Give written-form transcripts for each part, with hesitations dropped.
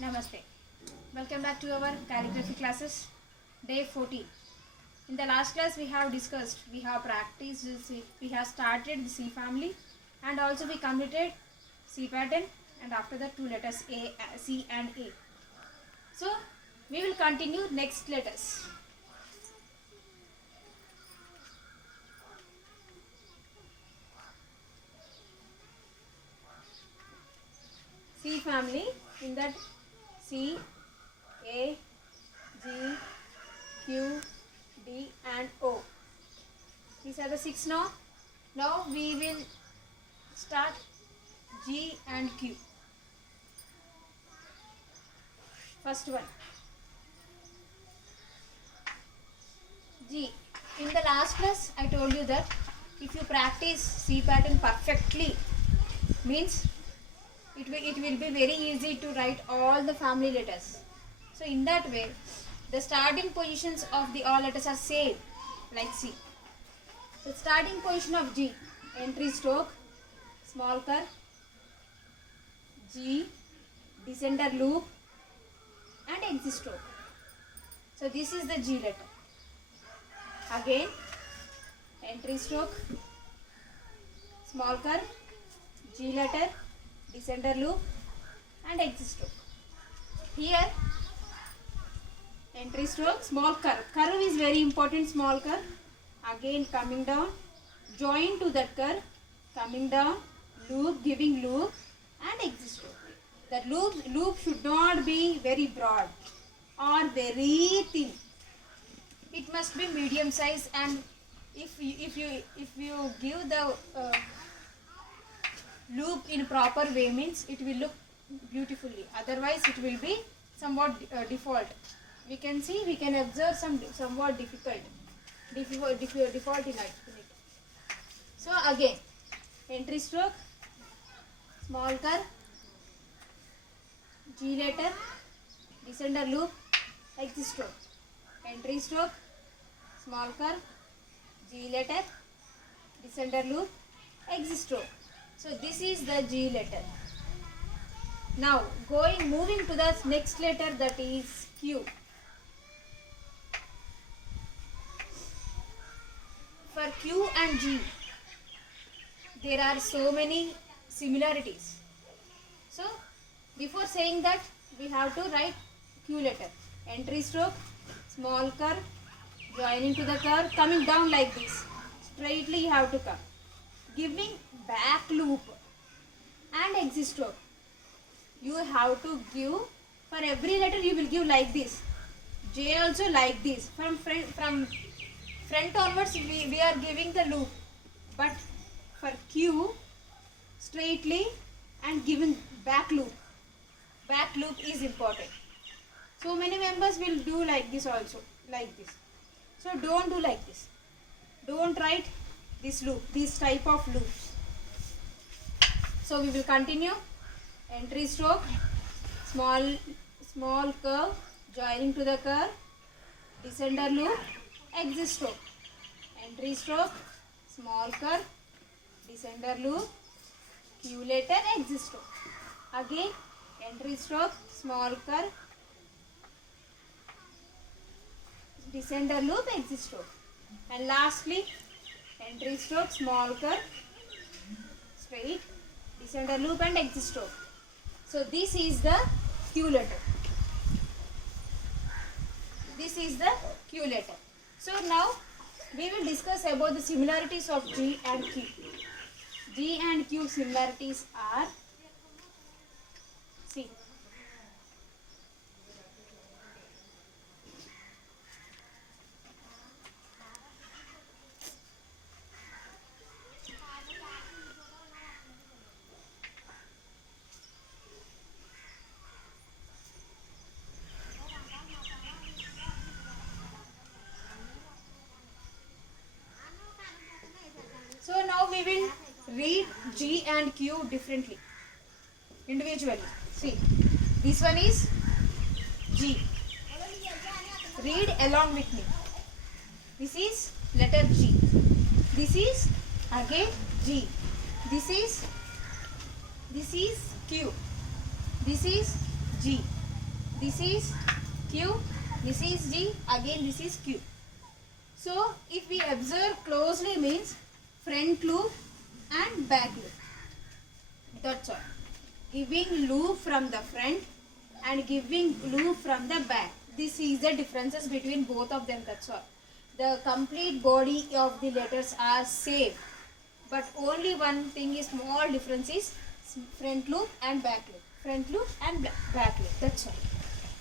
Namaste. Welcome back to our calligraphy classes, day 14. In the last class we have discussed, we have practiced, we have started the C family and also we completed C pattern and after that two letters A, C and A. So we will continue next letters. C family, in that C, A, G, Q, D and O. These are the six now. Now we will start G and Q. First one. G. In the last class I told you that if you practice C pattern perfectly, means it will be very easy to write all the family letters. So in that way, the starting positions of the all letters are same, like C. So starting position of G, entry stroke, small curve, G, descender loop and exit stroke. So this is the G letter. Again, entry stroke, small curve, G letter, descender loop and exit stroke. Here entry stroke, small curve. Curve is very important, small curve. Again coming down, join to that curve, coming down, loop, giving loop and exit stroke. The loop should not be very broad or very thin. It must be medium size, and if you give the loop in proper way, means it will look beautifully, otherwise it will be somewhat default. We can observe somewhat default in it. So again, entry stroke, small curve, G letter, descender loop, exit stroke. Entry stroke, small curve, G letter, descender loop, exit stroke. So this is the G letter. Now moving to the next letter, that is Q. For Q and G, there are so many similarities. So before saying that, we have to write Q letter. Entry stroke, small curve, joining to the curve, coming down like this. Straightly you have to come. Giving back loop and exit stroke. You have to give, for every letter you will give like this. J also like this. From front onwards we are giving the loop. But for Q, straightly and giving back loop. Back loop is important. So many members will do like this also. Like this. So don't do like this. Don't write this loop, this type of loops. So we will continue. Entry stroke, small curve, joining to the curve, descender loop, exit stroke. Entry stroke, small curve, descender loop, Q letter, exit stroke. Again, entry stroke, small curve, descender loop, exit stroke. And lastly, entry stroke, small curve, straight, descender loop and exit stroke. So this is the Q letter. This is the Q letter. So now we will discuss about the similarities of G and Q. G and Q similarities are, see, so now we will read G and Q differently, individually. See, this one is G. Read along with me. This is letter G. This is again G. This is Q. This is G. This is Q, this is G, again this is Q. So if we observe closely means front loop and back loop. That's all. Giving loop from the front and giving loop from the back. This is the differences between both of them. That's all. The complete body of the letters are same, but only one thing is small difference is front loop and back loop. Front loop and back loop. That's all.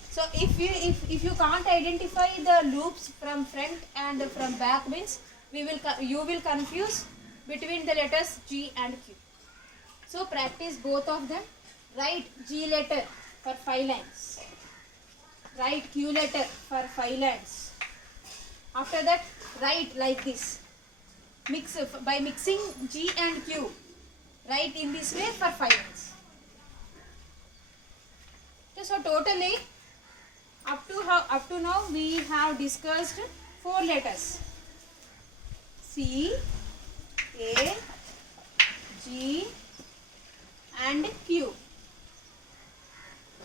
So if you can't identify the loops from front and from back means you will confuse between the letters G and Q. So practice both of them. Write G letter for 5 lines. Write Q letter for 5 lines. After that, write like this. By mixing G and Q. Write in this way for 5 lines. So totally, up to now we have discussed 4 letters. C, A, G and Q.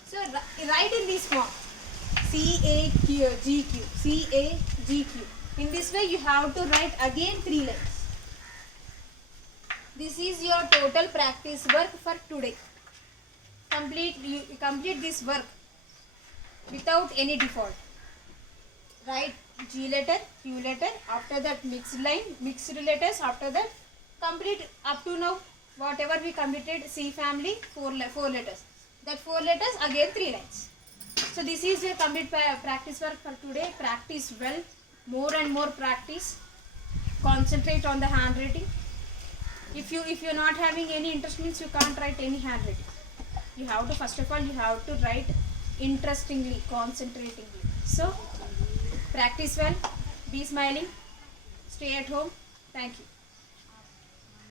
So write in this form. C, A, Q, G, Q. C, A, G, Q. In this way you have to write again 3 lines. This is your total practice work for today. Complete this work without any default. Write G letter, Q letter, after that mixed letters, after that complete up to now whatever we completed C family 4 letters. That 4 letters again 3 lines. So this is your complete practice work for today. Practice well, more and more practice. Concentrate on the handwriting. If you're not having any interest means you can't write any handwriting. You have to, first of all, you have to write interestingly, concentratingly. So practice well, be smiling, stay at home. Thank you.